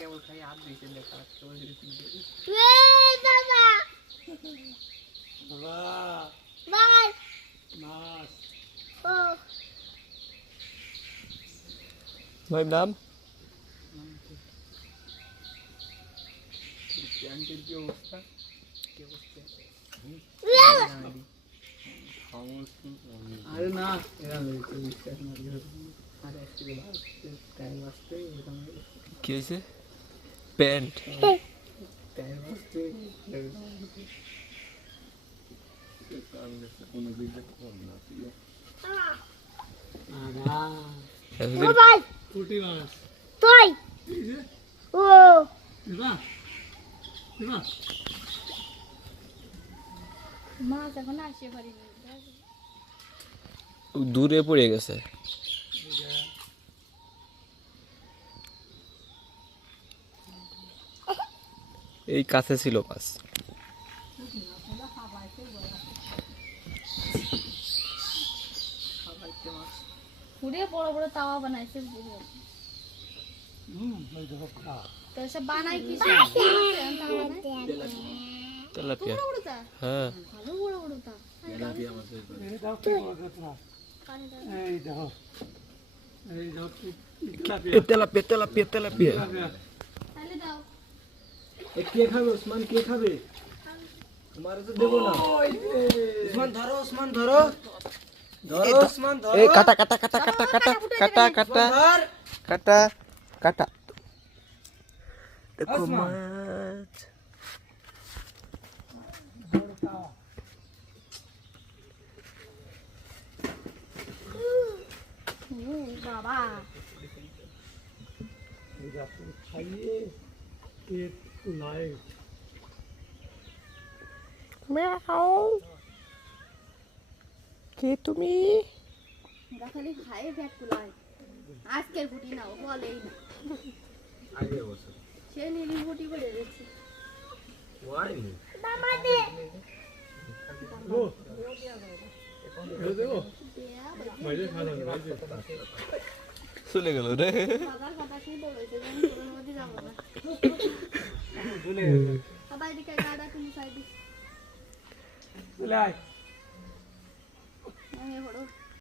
কেবল খাই হাত দিয়েছে দেখা ভাই নাম কি অবস্থা আরে না কি হয়েছে প্যান্ট দূরে পড়ে গেছে এই কাছে ছিল মাছ বড় বড় তাওয়া বানাইছে তো সব বানাই কি তেলাপিয়া হ্যাঁ ভালো বড় বড় তা তেলাপিয়া মাছ তেলাপিয়া তেলাপিয়া তেলাপিয়া তাহলে দাও কে খাবে ওসমান কে খাবে তোমারে তো দেব না ওসমান ধরো ওসমান ধরো এই কাটা কাটা কাটা কাটা কাটা কাটা কাটা কাটা কাটা দেখো মাছ বাবা মেয়াও কে তুমি খালি খাই পেট কুলায় আজকের গুটি নাও বলেই না আগে বসো সে নীলি গুটি বলে দিচ্ছে ওয়াই মামা দে ও চলে গেল রে বাবার কথা কি বলেছে জানি তোর মধ্যে যাব না সবাই দিকে গাড়া তুমি সাইডে চলে আয় আমি বড়